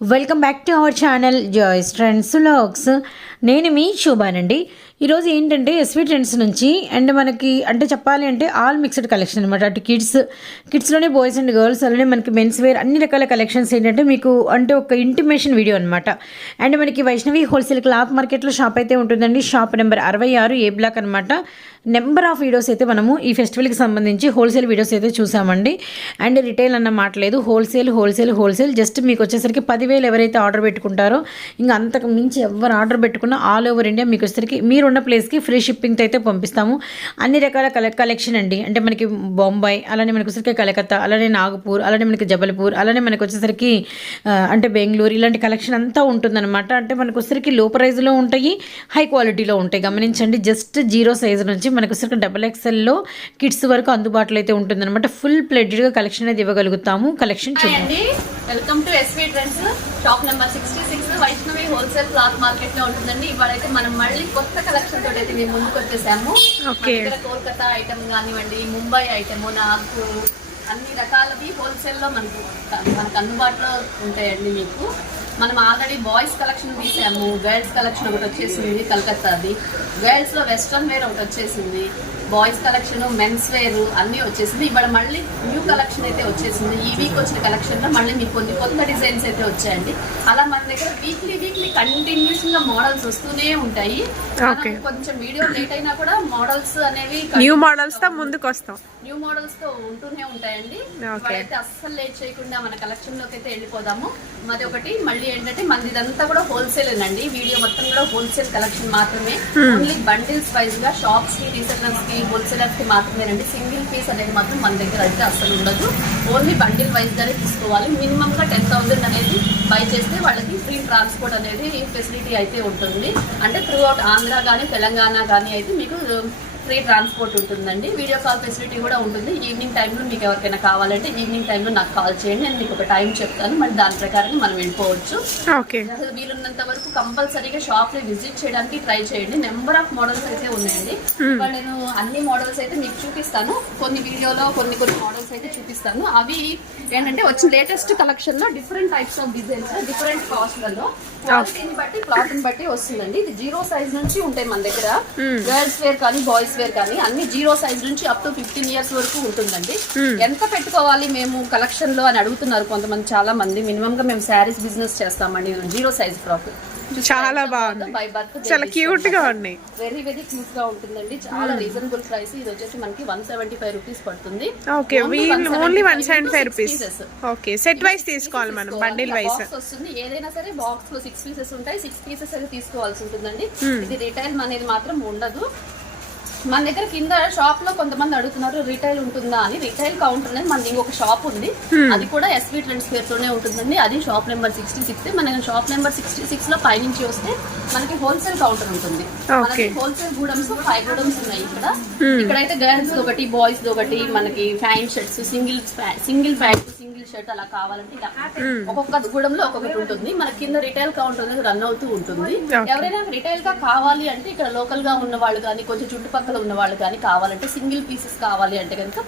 Welcome back to our channel joys trends vlogs. నేను మీ శోభానండి. ఈరోజు ఏంటంటే ఎస్వీ ట్రెండ్స్ నుంచి అండ్ మనకి అంటే చెప్పాలి అంటే ఆల్ మిక్స్డ్ కలెక్షన్ అనమాట అటు కిడ్స్ కిడ్స్లోనే బాయ్స్ అండ్ గర్ల్స్ అలానే మనకి మెన్స్ వేర్ అన్ని రకాల కలెక్షన్స్ ఏంటంటే మీకు అంటే ఒక ఇంటిమేషన్ వీడియో అనమాట అండ్ మనకి వైష్ణవి హోల్సేల్ క్లాత్ మార్కెట్లో షాప్ అయితే ఉంటుందండి. షాప్ నెంబర్ అరవై ఆరు ఏ బ్లాక్ అనమాట నెంబర్ ఆఫ్ వీడియోస్ అయితే మనము ఈ ఫెస్టివల్కి సంబంధించి హోల్సేల్ వీడియోస్ అయితే చూసామండి. అండ్ రిటైల్ అన్న మాట లేదు. హోల్సేల్ హోల్సేల్ హోల్సేల్ జస్ట్ మీకు వచ్చేసరికి పది వేలు ఎవరైతే ఆర్డర్ పెట్టుకుంటారో ఇంకా అంతకు మించి ఎవరు ఆర్డర్ పెట్టుకున్నా ఆల్ ఓవర్ ఇండియా మీకు వచ్చేసరికి మీరున్న ప్లేస్కి ఫ్రీ షిప్పింగ్తో అయితే పంపిస్తాము. అన్ని రకాల కలెక్షన్ అండి. అంటే మనకి బొంబాయి అలానే మనకి వచ్చేసరికి కలకత్తా అలానే నాగపూర్ అలానే మనకి జబల్పూర్ అలానే మనకు వచ్చేసరికి అంటే బెంగళూరు ఇలాంటి కలెక్షన్ అంతా ఉంటుందన్నమాట. అంటే మనకు వచ్చేసరికి లో ప్రైజ్లో ఉంటాయి హై క్వాలిటీలో ఉంటాయి. గమనించండి జస్ట్ జీరో సైజ్ నుంచి మనకు వచ్చేసరికి డబల్ ఎక్స్ఎల్లో కిడ్స్ వరకు అందుబాటులో అయితే ఉంటుందన్నమాట. ఫుల్ ప్లెడ్జ్గా కలెక్షన్ అనేది ఇవ్వగలుగుతాము. కలెక్షన్ చూడండి welcome to SV trends shop number sixty six Vaishnavi wholesale cloth మార్కెట్లో ఉంటుందండి. ఇవాళైతే మనం మళ్ళీ కొత్త కలెక్షన్ తోటి అయితే మేము ముందుకు వచ్చేసాము. దగ్గర కోల్కతా ఐటమ్ కానివ్వండి ముంబై ఐటమ్ నాకు అన్ని రకాలవి హోల్సేల్లో మనకు మనకు అందుబాటులో ఉంటాయండి మీకు. మనం ఆల్రెడీ బాయ్స్ కలెక్షన్ తీసాము గర్ల్స్ కలెక్షన్ ఒకటి వచ్చేసింది కలకత్తాది. గర్ల్స్లో వెస్ట్రన్ వేర్ ఒకటి వచ్చేసింది బాయ్స్ కలెక్షన్ మెన్స్ వేర్ అన్నీ వచ్చేసింది. ఇవాళ మళ్ళీ న్యూ కలెక్షన్ అయితే వచ్చేసింది. ఈ వీక్ వచ్చిన కలెక్షన్లో మళ్ళీ మీకు కొన్ని కొత్త డిజైన్స్ అయితే వచ్చాయండి. అలా మన దగ్గర వీక్లీ వీక్లీ కంటిన్యూషన్గా మోడల్స్ వస్తూనే ఉంటాయి. కొంచెం వీడియో లేట్ అయినా కూడా మోడల్స్ అనేవి న్యూ మోడల్స్తో ముందుకు వస్తాం. న్యూ మోడల్స్తో ఉంటూనే ఉంటాయండి. అయితే అస్సలు లేట్ చేయకుండా మన కలెక్షన్లోకి అయితే వెళ్ళిపోదాము. మరి ఒకటి మళ్ళీ ఏంటంటే మనది ఇదంతా కూడా హోల్సేల్ అండి వీడియో మొత్తం కూడా హోల్సేల్ కలెక్షన్ మాత్రమే. ఓన్లీ బండిల్స్ వైజ్గా షాప్స్కి రీసెలర్స్కి హోల్సేలర్స్కి మాత్రమేనండి. సింగిల్ పీస్ అనేది మాత్రం మన దగ్గర అయితే అస్సలు ఉండదు. ఓన్లీ బండిల్ వైజ్ గానే తీసుకోవాలి. మినిమం గా టెన్ థౌసండ్ అనేది బై చేస్తే వాళ్ళకి ఫ్రీ ట్రాన్స్పోర్ట్ అనేది ఫెసిలిటీ అయితే ఉంటుంది. అంటే త్రూ అవుట్ ఆంధ్ర కానీ తెలంగాణ కానీ అయితే మీకు ఫ్రీ ట్రాన్స్పోర్ట్ ఉంటుందండి. వీడియో కాల్ ఫెసిలిటీ కూడా ఉంటుంది. ఈవినింగ్ టైంలో మీకు ఎవరికైనా కావాలంటే ఈవినింగ్ టైంలో నాకు కాల్ చేయండి. నేను మీకు ఒక టైం చెప్తాను. మరి దాని ప్రకారం మనం వెళ్ళిపోవచ్చు. అసలు వీలున్నంత వరకు కంపల్సరీగా షాప్లో విజిట్ చేయడానికి ట్రై చేయండి. నెంబర్ ఆఫ్ మోడల్స్ అయితే ఉన్నాయండి. ఇవాళ నేను అన్ని మోడల్స్ అయితే మీకు చూపిస్తాను. కొన్ని వీడియోలో కొన్ని కొన్ని మోడల్స్ అయితే చూపిస్తాను. అవి ఏంటంటే వచ్చిన లేటెస్ట్ కలెక్షన్లో different types of designs different కాస్ట్లలో క్వాలిటీని బట్టి క్లాత్ని బట్టి వస్తుందండి. ఇది జీరో సైజ్ నుంచి ఉంటాయి మన దగ్గర. గర్ల్స్ వేర్ కానీ బాయ్స్ వేర్ కానీ అన్ని జీరో సైజ్ నుంచి అప్ టు ఫిఫ్టీన్ ఇయర్స్ వరకు ఉంటుందండి. ఎంత పెట్టుకోవాలి మేము కలెక్షన్లో అని అడుగుతున్నారు కొంతమంది చాలా మంది మినిమం గా మేము శారీస్ బిజినెస్ చేస్తామండి. Zero size frock. చాలా బాగుంది. చాలా క్యూట్గా ఉన్నాయి. వెరీ వెరీ క్యూట్గా ఉంటుందండి. చాలా రీజనబుల్ ప్రైస్ ఇది వచ్చేసి మనకి వన్ సెవెంటీ ఫైవ్ రూపీస్ పడుతుంది okay only 175 one seventy five rupees. Okay set wise తీసుకోవాలి మనం బండిల్ వైస్ వస్తుంది. ఏదైనా సరే బాక్స్లో సిక్స్ పీసెస్ ఉంటాయి. సిక్స్ పీసెస్ అయితే తీసుకోవాల్సి ఉంటుందండి. ఇది రిటైల్ అనేది మాత్రం ఉండదు. మన దగ్గర కింద షాప్లో కొంతమంది అడుగుతున్నారు రిటైల్ ఉంటుందా? అని. రిటైల్ కౌంటర్ అనేది మనది ఇంకొక షాప్ ఉంది. అది కూడా ఎస్వి ట్రెండ్స్ పేరుతోనే ఉంటుందండి. అది షాప్ నెంబర్ సిక్స్టీ సిక్స్ మన షాప్ నెంబర్ సిక్స్టీ సిక్స్లో పైనుంచి వస్తే మనకి హోల్సేల్ కౌంటర్ ఉంటుంది. Okay. Wholesale godowns five godowns ఉన్నాయి ఇక్కడ. ఇక్కడైతే గర్ల్స్ ఒకటి బాయ్స్ ఒకటి మనకి pant shirts single single pant single shirt అలా కావాలంటే ఇలా ఒక్కొక్క గూడెంలో ఒక్కొక్కటి ఉంటుంది. మన కింద రిటైల్ కౌంటర్ అనేది రన్ అవుతూ ఉంటుంది. ఎవరైనా రిటైల్గా కావాలి అంటే ఇక్కడ లోకల్గా ఉన్న వాళ్ళు కానీ కొంచెం చుట్టుపక్కల ఉన్న వాళ్ళు కానీ కావాలంటే సింగిల్ పీసెస్ కావాలి అంటే కనుక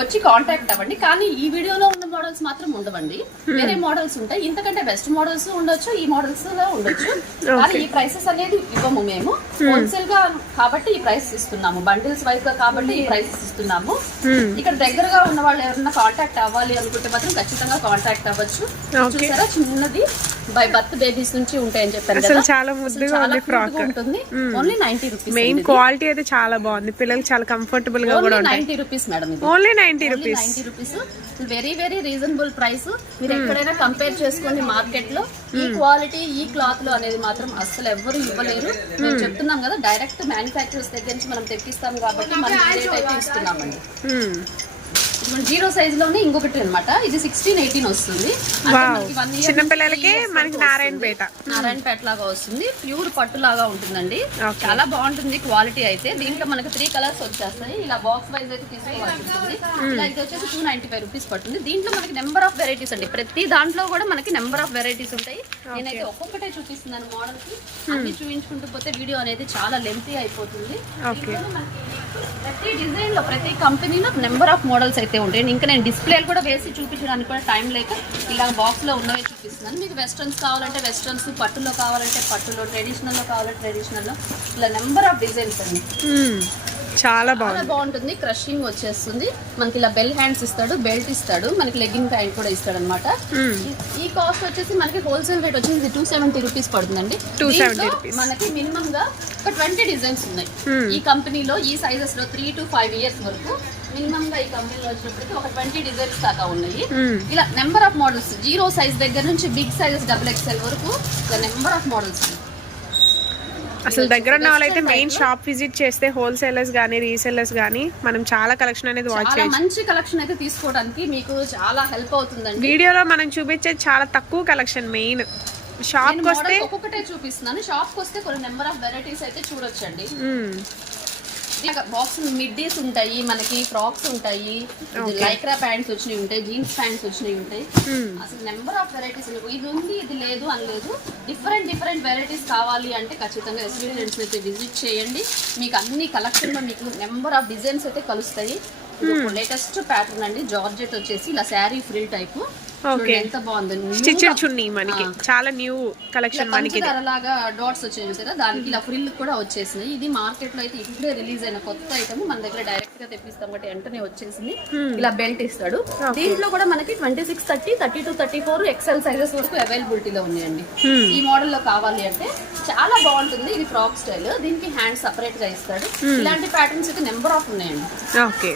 వచ్చి కాంటాక్ట్ అవ్వండి. కానీ ఈ వీడియోలో ఉన్న మోడల్స్ మాత్రం ఉండవండి. వేరే మోడల్స్ ఉంటాయి. ఇంతకంటే బెస్ట్ మోడల్స్ ఉండొచ్చు ఈ మోడల్స్లో ఉండొచ్చు. కానీ ఈ ప్రైసెస్ అనేది ఇవ్వము మేము. హోల్సేల్గా కాబట్టి ఈ ప్రైస్ ఇస్తున్నాము. బండిల్స్ వైజ్గా కాబట్టి ఈ ప్రైసెస్ ఇస్తున్నాము. ఇక్కడ దగ్గరగా ఉన్న వాళ్ళు ఎవరైనా కాంటాక్ట్ అవ్వాలి అనుకుంటే మాత్రం ఖచ్చితంగా కాంటాక్ట్ అవ్వచ్చు. చూసారా? చిన్నది బై బర్త్ బేబీస్ నుంచి ఉంటాయని చెప్పాను అసలు చాలా ముద్దుగా ఉంది ఫ్రాక్ ఉంటుంది. Only ninety rupees main quality అయితే చాలా బాగుంది. పిల్లలకి చాలా కంఫర్టబుల్గా కూడా నైన్టీ రూపీస్ మేడం ఇది. Only ninety rupees. Ninety rupees. Very very reasonable price మీరు ఎక్కడైనా కంపేర్ చేసుకోండి మార్కెట్లో ఈ క్వాలిటీ ఈ క్లాత్లో అనేది మాత్రం అస్సలు ఎవ్వరు ఇవ్వలేరు. మేము చెప్తున్నాం కదా డైరెక్ట్ మ్యానుఫాక్చరర్స్ దగ్గర నుంచి మనం తెప్పిస్తాం కాబట్టి మనం ఇస్తున్నామండి. జీరో సైజ్లోనే ఇంకొకటి అన్నమాట. ఇది సిక్స్టీన్ ఎయిటీన్ వస్తుంది. వావ్. మనకి మనకి వరకు నారాయణపేట. నారాయణపేట లాగా వస్తుంది. ప్యూర్ పట్టు లాగా ఉంటుందండి. చాలా బాగుంటుంది క్వాలిటీ అయితే. దీంట్లో మనకి త్రీ కలర్స్ వచ్చేస్తాయి. ఇలా బాక్స్ వైజ్ అయితే తీసుకోవాల్సి ఉంటుంది ఇలా ఇది వచ్చేసి టూ నైన్టీ ఫైవ్ రూపీస్ పడుతుంది. దీంట్లో మనకి నెంబర్ ఆఫ్ వెరైటీస్ అండి. ప్రతి దాంట్లో కూడా మనకి నెంబర్ ఆఫ్ వెరైటీస్ ఉంటాయి. నేనైతే ఒక్కొక్కటే చూపిస్తున్నాను మోడల్కి అన్ని చూపించుకుంటూ పోతే వీడియో అనేది చాలా లెంతీ అయిపోతుంది. ప్రతి డిజైన్లో ప్రతి కంపెనీలో నెంబర్ ఆఫ్ మోడల్స్ అయితే ఉంటాయి. ఇంకా నేను డిస్ప్లేలు కూడా వేసి చూపించడానికి కూడా టైం లేక ఇలా బాక్స్లో ఉన్నవే చూపిస్తున్నాను. మీకు వెస్ట్రన్స్ కావాలంటే వెస్ట్రన్స్ పట్టులో కావాలంటే పట్టులో ట్రెడిషనల్లో కావాలంటే ట్రెడిషనల్లో. ఇలా నెంబర్ ఆఫ్ డిజైన్స్ అండి. చాలా బాగుంది. బాగుంటుంది. క్రషింగ్ వచ్చేస్తుంది. మనకి ఇలా బెల్ హ్యాండ్స్ ఇస్తాడు బెల్ట్ ఇస్తాడు. మనకి లెగ్గింగ్ ప్యాంట్ కూడా ఇస్తాడు అనమాట ఈ కాస్ట్ వచ్చేసి మనకి హోల్సేల్ రేట్ వచ్చేసి టూ సెవెంటీ రూపీస్ పడుతుందండి. 270 దీంట్లో rupees. మనకి మినిమం గా ఒక ట్వంటీ డిజైన్స్ ఉన్నాయి. ఈ కంపెనీలో ఈ సైజెస్లో త్రీ టు ఫైవ్ ఇయర్స్ వరకు మినిమం గా ఈ కంపెనీలో వచ్చినప్పటికి ఒక ట్వంటీ డిజైన్స్ దాకా ఉన్నాయి. ఇలా number of models zero size దగ్గర నుంచి బిగ్ సైజెస్ డబుల్ ఎక్స్ఎల్ వరకు నెంబర్ ఆఫ్ మోడల్స్ అసలు దగ్గర ఉన్న వాళ్ళైతే మెయిన్ షాప్ విజిట్ చేస్తే హోల్సేలర్స్ కానీ రీసెల్లర్స్ కానీ మనం చాలా కలెక్షన్ అనేది వాచ్ చేయొచ్చు. మంచి కలెక్షన్ అయితే తీసుకోవడానికి మీకు చాలా హెల్ప్ అవుతుందండి. వీడియోలో మనం చూపించేది చాలా తక్కువ కలెక్షన్ మెయిన్. షాప్ వస్తే ఒక్కొక్కటే చూపిస్తున్నాను. షాప్కి వస్తే కొన్ని నెంబర్ ఆఫ్ వెరైటీస్ అయితే చూడొచ్చండి. బాక్స్ మిడ్డీస్ ఉంటాయి మనకి ఫ్రాక్స్ ఉంటాయి లైక్రా ప్యాంట్స్ వచ్చినవి ఉంటాయి జీన్స్ ప్యాంట్స్ వచ్చినవి ఉంటాయి. అసలు నెంబర్ ఆఫ్ వెరైటీస్ ఇది ఉంది ఇది లేదు అని లేదు. డిఫరెంట్ డిఫరెంట్ వెరైటీస్ కావాలి అంటే ఖచ్చితంగా ఎస్వీ అయితే విజిట్ చేయండి. మీకు అన్ని కలెక్షన్ మీకు నెంబర్ ఆఫ్ డిజైన్స్ అయితే కలుస్తాయి. లేటెస్ట్ ప్యాటర్న్ అండి. జార్జెట్ వచ్చేసి ఇలా శారీ ఫ్రిల్ టైప్. ఎంత బాగుంది. స్టిచ్డ్ చున్నీ మనకి. చాలా న్యూ కలెక్షన్ మనకి. లాగా డాట్స్ వచ్చాయి చూసారా? దానికి ఇలా ఫ్రిల్ కూడా వచ్చేసింది ఇది మార్కెట్లో అయితే ఇప్పుడే రిలీజ్ అయిన కొత్త ఐటమ్ మన దగ్గర డైరెక్ట్గా తెప్పిస్తాం కాబట్టి వెంటనే వచ్చేసింది. ఇలా బెల్ట్ ఇస్తాడు. దీంట్లో కూడా మనకి twenty six thirty thirty two thirty four XL sizes వరకు అవైలబిలిటీలో ఉన్నాయండి ఈ మోడల్లో కావాలి అంటే చాలా బాగుంటుంది. ఇది ఫ్రాక్ స్టైల్ దీనికి హ్యాండ్ సపరేట్గా ఇస్తాడు. ఇలాంటి ప్యాటర్న్స్ అయితే నెంబర్ ఆఫ్ ఉన్నాయండి. ఓకే.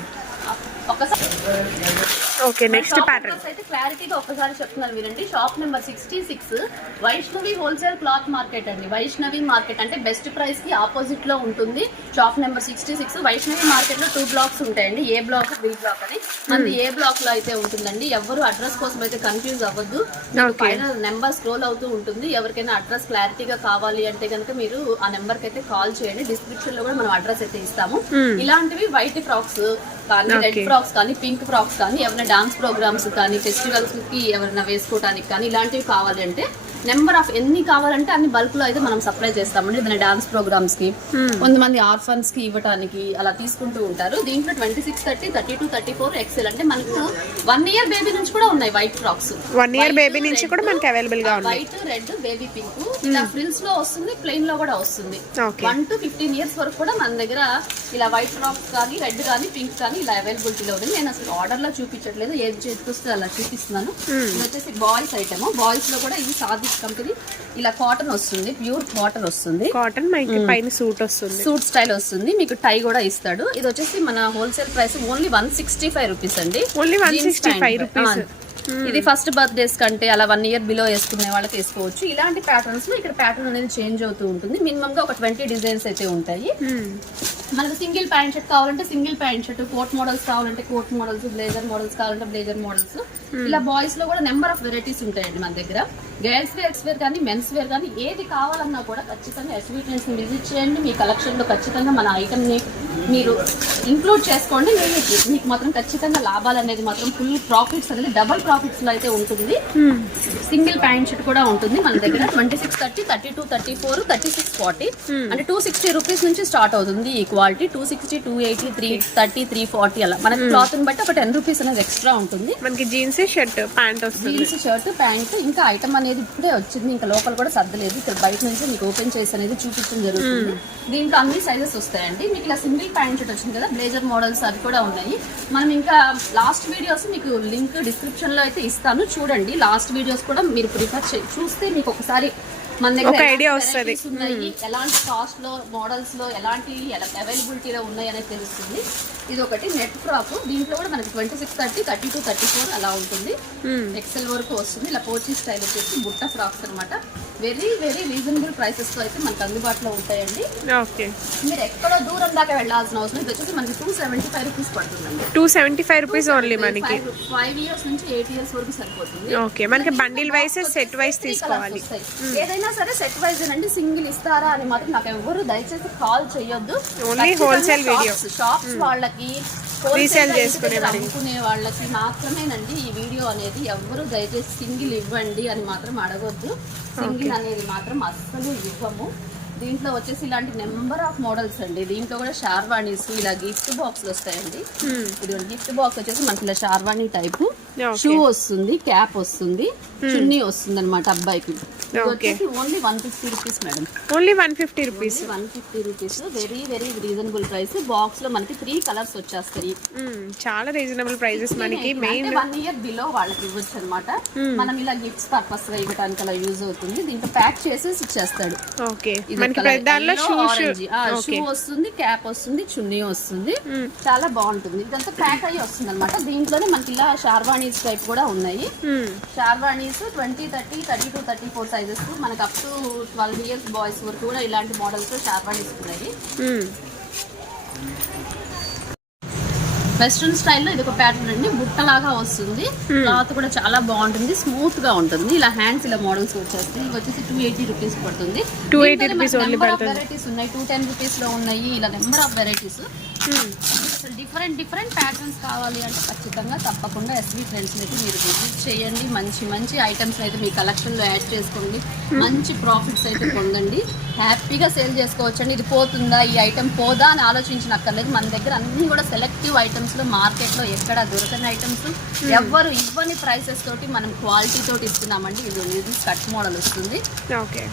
ఒకసారి ఓకే నెక్స్ట్ ప్యాటర్న్ అయితే క్లారిటీగా ఒక్కసారి చెప్తున్నాను వినండి. Shop number sixty six Vaishnavi wholesale cloth market అండి. వైష్ణవి మార్కెట్ అంటే బెస్ట్ ప్రైస్కి ఆపోజిట్లో ఉంటుంది. Shop number sixty six Vaishnavi మార్కెట్లో టూ బ్లాక్స్ ఉంటాయండి. ఏ బ్లాక్ బి బ్లాక్ అని. మనది ఏ బ్లాక్లో అయితే ఉంటుందండి. ఎవరు అడ్రస్ కోసం అయితే కన్ఫ్యూజ్ అవ్వద్దు. పైన నెంబర్ స్క్రోల్ అవుతూ ఉంటుంది. ఎవరికైనా అడ్రస్ క్లారిటీగా కావాలి అంటే కనుక మీరు ఆ నెంబర్కి అయితే కాల్ చేయండి. డిస్క్రిప్షన్లో కూడా మనం అడ్రస్ అయితే ఇస్తాము. ఇలాంటివి వైట్ ఫ్రాక్స్ కానీ రెడ్. ఫ్రాక్స్ కానీ పింక్ ఫ్రాక్స్ కానీ ఎవరైనా డాన్స్ ప్రోగ్రామ్స్ కానీ ఫెస్టివల్స్కి ఎవరైనా వేసుకోవడానికి కానీ ఇలాంటివి కావాలి అంటే నెంబర్ ఆఫ్ ఎన్ని కావాలంటే అన్ని బల్క్లో అయితే మనం సప్లై చేస్తామండి ఏదైనా డాన్స్ ప్రోగ్రామ్స్కి కొంతమంది ఆర్ఫన్స్కి ఇవ్వడానికి అలా తీసుకుంటూ ఉంటారు. దీంట్లో twenty six thirty thirty two thirty four XL అంటే మనకు వన్ ఇయర్ బేబీ నుంచి కూడా ఉన్నాయి white frocks one year baby నుంచి కూడా మనకి అవైలబుల్గా ఉన్నాయి. వైట్ రెడ్ బేబీ పింక్ ఇలా ఫ్రిల్స్లో వస్తుంది ప్లెయిన్లో కూడా వస్తుంది. వన్ టు ఫిఫ్టీన్ ఇయర్స్ వరకు కూడా మన దగ్గర ఇలా వైట్ ఫ్రాక్స్ కానీ రెడ్ కానీ పింక్ కానీ ఇలా అవైలబిలిటీలో ఉంది. నేను అసలు ఆర్డర్లో చూపించట్లేదు. ఏది చేతికొస్తే అలా చూపిస్తున్నాను. ఇది వచ్చేసి బాయ్స్ ఐటమ్ బాయ్స్లో కూడా ఇది కంపెనీ. ఇలా కాటన్ వస్తుంది ప్యూర్ కాటన్ వస్తుంది. కాటన్ మనకి పైన సూట్ వస్తుంది. సూట్ స్టైల్ వస్తుంది. మీకు టై కూడా ఇస్తాడు. ఇది వచ్చేసి మన wholesale price only one sixty five rupees అండి. 165 pant. rupees. ఆ, ఇది ఫస్ట్ బర్త్డేస్ కంటే అలా వన్ ఇయర్ బిలో వేసుకునే వాళ్ళకి వేసుకోవచ్చు. ఇలాంటి ప్యాటర్న్స్లో ఇక్కడ ప్యాటర్న్ అనేది చేంజ్ అవుతూ ఉంటుంది. మినిమం గా ఒక ట్వంటీ డిజైన్స్ అయితే ఉంటాయి. మనకు సింగిల్ ప్యాంట్ షర్ట్ కావాలంటే single pant shirt coat models కావాలంటే కోట్ మోడల్స్ బ్లేజర్ మోడల్స్ కావాలంటే బ్లేజర్ మోడల్స్. ఇలా బాయ్స్లో కూడా నెంబర్ ఆఫ్ వెరైటీస్ ఉంటాయండి మన దగ్గర. గర్ల్స్ వేర్ ఎక్స్ వేర్ కానీ మెన్స్ వేర్ కానీ ఏది కావాలన్నా కూడా ఖచ్చితంగా ఎస్వీ ట్రెండ్స్ని విజిట్ చేయండి. మీ కలెక్షన్లో ఖచ్చితంగా మన ఐటమ్ని మీరు ఇంక్లూడ్ చేసుకోండి. మీకు మీకు మాత్రం ఖచ్చితంగా లాభాలు అనేది మాత్రం ఫుల్ ప్రాఫిట్స్ అనేది డబల్ ప్రాఫిట్స్లో అయితే ఉంటుంది. సింగిల్ ప్యాంట్ షర్ట్ కూడా ఉంటుంది మన దగ్గర. Twenty six thirty thirty two thirty four thirty six forty అంటే టూ సిక్స్టీ రూపీస్ నుంచి స్టార్ట్ అవుతుంది ఈ quality two sixty two eighty three thirty three forty అలా. మనకి క్లాత్ని బట్టి ఒక టెన్ రూపీస్ అనేది ఎక్స్ట్రా ఉంటుంది. మనకి jeans shirt pant jeans shirt pant ఇంకా ఐటమ్ అనేది ఇప్పుడే వచ్చింది. ఇంకా లోపల కూడా సర్దలేదు. ఇక్కడ బయట నుంచి మీకు ఓపెన్ చేసి అనేది చూపించడం జరుగుతుంది. దీంట్లో అన్ని సైజెస్ వస్తాయండి. మీకు ఇలా సింగిల్ ప్యాంట్ షర్ట్ వచ్చింది కదా బ్లేజర్ మోడల్స్ అవి కూడా ఉన్నాయి. మనం ఇంకా లాస్ట్ వీడియోస్ మీకు లింక్ డిస్క్రిప్షన్లో అయితే ఇస్తాను. చూడండి. లాస్ట్ వీడియోస్ కూడా మీరు ప్రిఫర్ చూస్తే మీకు ఒకసారి మన దగ్గర idea వస్తది. ఎలాంటి కాస్ట్లో మోడల్స్లో ఎలాంటి అవైలబిలిటీలో ఉన్నాయి అనేది తెలుస్తుంది. ఇది ఒకటి. నెట్ ఫ్రాక్ దీంట్లో కూడా మనకి twenty six thirty thirty two thirty four అలా ఉంటుంది. ఎక్సెల్ వరకు వస్తుంది. ఇలా పోచీ స్టైల్ వచ్చేసి బుట్ట ఫ్రాక్స్ అన్నమాట. వెరీ వెరీ రీజనబుల్ ప్రైసెస్తో అయితే మనకు అందుబాటులో ఉంటాయండి. ఓకే మీరు ఎక్కడో దూరం దాకా వెళ్ళాల్సిన అవసరం ఇది వచ్చేసి మనకి టూ సెవెంటీ ఫైవ్ రూపీస్ పడుతుందండి two seventy five rupees only మనకి. ఫైవ్ ఇయర్స్ నుంచి ఎయిట్ ఇయర్స్ వరకు సరిపోతుంది. ఓకే మనకి బండిల్ వైస్ సెట్ వైస్ తీసుకోవాలి. వస్తాయి. ఏదైనా సరే సెట్ వైజ్ అండి సింగిల్ ఇస్తారా అని మాత్రం నాకు ఎవరు దయచేసి కాల్ చేయొద్దు. Only wholesale video. షాప్స్ వాళ్ళకి Wholesale చేసుకునే. అమ్ముకునే వాళ్ళకి మాత్రమేనండి ఈ వీడియో అనేది ఎవరు దయచేసి సింగిల్ ఇవ్వండి అని మాత్రం అడగొద్దు. సింగిల్ అనేది మాత్రం అస్సలు ఇవ్వము. దీంట్లో వచ్చేసి ఇలాంటి నెంబర్ ఆఫ్ మోడల్స్ అండి. దీంట్లో కూడా షార్వాణీస్ ఇలా గిఫ్ట్ బాక్స్ వస్తాయండి. ఇది గిఫ్ట్ బాక్స్ వచ్చేసి మనకి ఇలా షార్వాణి టైప్. షూ వస్తుంది క్యాప్ వస్తుంది చున్నీ వస్తుంది అనమాట అబ్బాయికి only one fifty rupees madam. Only one fifty rupees. One fifty rupees. Very very reasonable price. బాక్స్లో మనకి త్రీ కలర్స్ వచ్చేస్తాయి. చాలా రీజనబుల్ ప్రైజెస్ మనకి. మెయిన్ వన్ ఇయర్ బిలో వాళ్ళకి ఇవ్వచ్చు అనమాట మనం ఇలా గిఫ్ట్స్ పర్పస్గా ఇవ్వడానికి అలా యూజ్ అవుతుంది. దీంట్లో ప్యాక్ చేసేసి ఇచ్చేస్తాడు. ఓకే. మనకి దానిలో షూ వస్తుంది క్యాప్ వస్తుంది చున్నీ వస్తుంది. చాలా బాగుంటుంది. ఇదంతా ప్యాక్ అయ్యి వస్తుంది అనమాట దీంట్లోనే మనకి ఇలా షార్వాణీస్ టైప్ కూడా ఉన్నాయి. Sherwanis twenty thirty thirty two thirty four sizes మనకి up to twelve years boys వరకు కూడా ఇలాంటి మోడల్స్ షార్వాణీస్ ఉన్నాయి. వెస్ట్రన్ స్టైల్లో ఇది ఒక ప్యాటర్న్ అండి. బుట్టలాగా వస్తుంది. క్లాత్ కూడా చాలా బాగుంటుంది. స్మూత్గా ఉంటుంది. ఇలా హ్యాండ్స్ ఇలా మోడల్స్ వచ్చేస్తాయి ఇవి వచ్చేసి టూ ఎయిటీ రూపీస్ పడుతుంది. 280 rupees only పడుతుంది. వెరైటీస్ ఉన్నాయి. టూ టెన్ రూపీస్లో ఉన్నాయి. ఇలా నెంబర్ ఆఫ్ వెరైటీస్ అసలు డిఫరెంట్ డిఫరెంట్ ప్యాటర్న్స్ కావాలి అంటే ఖచ్చితంగా తప్పకుండా ఎస్వి ట్రెండ్స్ అయితే మీరు విజిట్ చేయండి. మంచి మంచి ఐటమ్స్ అయితే మీ కలెక్షన్లో యాడ్ చేసుకోండి. మంచి ప్రాఫిట్స్ అయితే పొందండి. హ్యాపీగా సేల్ చేసుకోవచ్చు అండి ఇది పోతుందా? ఈ ఐటమ్ పోదా అని ఆలోచించనక్కర్లేదు. మన దగ్గర అన్ని కూడా సెలెక్టివ్ ఐటమ్స్లో మార్కెట్లో ఎక్కడ దొరకని ఐటమ్స్ ఎవ్వరు ఇవ్వని ప్రైసెస్ తోటి మనం క్వాలిటీ తోటి ఇస్తున్నామండి. ఇది ఇది కట్ మోడల్ వస్తుంది. ఓకే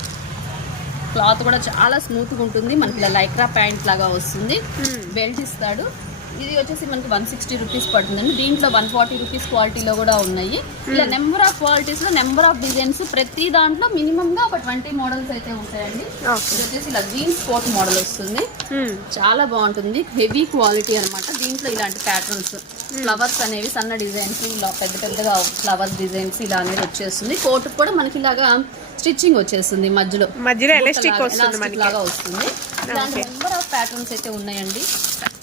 క్లాత్ కూడా చాలా స్మూత్గా ఉంటుంది. మనకి ఇలా లైక్రా ప్యాంట్ లాగా వస్తుంది. బెల్ట్ ఇస్తాడు. ఇది వచ్చేసి మనకి వన్ సిక్స్టీ రూపీస్ పడుతుందండి. దీంట్లో వన్ ఫార్టీ రూపీస్ క్వాలిటీలో కూడా ఉన్నాయి. ఇలా నెంబర్ ఆఫ్ క్వాలిటీస్లో నెంబర్ ఆఫ్ డిజైన్స్ ప్రతి దాంట్లో మినిమం గా ఒక ట్వంటీ మోడల్స్ అయితే ఉంటాయండి. ఇది వచ్చేసి ఇలా జీన్స్ కోట్ మోడల్ వస్తుంది. చాలా బాగుంటుంది. హెవీ క్వాలిటీ అన్నమాట. దీంట్లో ఇలాంటి ప్యాటర్న్స్. ఫ్లవర్స్ అనేవి సన్న డిజైన్స్ ఇలా పెద్ద పెద్దగా ఫ్లవర్స్ డిజైన్స్ ఇలా అనేది వచ్చేస్తుంది. కోట్ కూడా మనకి ఇలాగా స్టిచ్చింగ్ వచ్చేస్తుంది మధ్యలో. మధ్యలో ఎలాస్టిక్ లాగా- వస్తుంది. ఇలాంటి నెంబర్ ఆఫ్ ప్యాటర్న్స్ అయితే ఉన్నాయండి.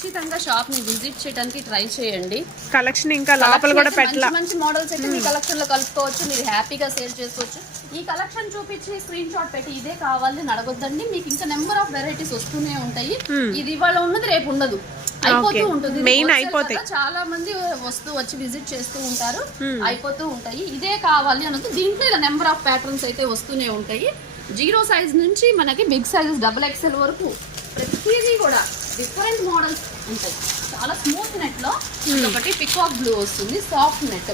ఖచ్చితంగా షాప్ని విజిట్ చేయడానికి ట్రై చేయండి. కలెక్షన్ ఇంకా లోపల కూడా పెట్టలా. మంచి మంచి మోడల్స్ అయితే మీ కలెక్షన్లో కలుపుకోవచ్చు మీరు హ్యాపీగా సేల్ చేసుకోవచ్చు. ఈ కలెక్షన్ చూపించి స్క్రీన్ షాట్ పెట్టి ఇదే కావాలి అడగొద్దండి. మీకు ఇంకా నెంబర్ ఆఫ్ వెరైటీస్ వస్తూనే ఉంటాయి. ఇది ఇవాళ ఉన్నది రేపు ఉండదు. అయిపోతూ. ఉంటుంది. wholesale అయిపోతాయి. చాలా మంది వస్తూ వచ్చి విజిట్ చేస్తూ ఉంటారు. అయిపోతూ ఉంటాయి. ఇదే కావాలి అన్నది దీంట్లో ఇలా నెంబర్ ఆఫ్ ప్యాటర్న్స్ అయితే వస్తూనే ఉంటాయి. జీరో సైజ్ నుంచి మనకి బిగ్ సైజెస్ డబుల్ ఎక్స్ఎల్ వరకు ప్రతిదీ కూడా డిఫరెంట్ మోడల్స్ ఉంటాయి చాలా స్మూత్ నెట్లో ఇది ఒకటి పికాక్ బ్లూ వస్తుంది సాఫ్ట్ నెట్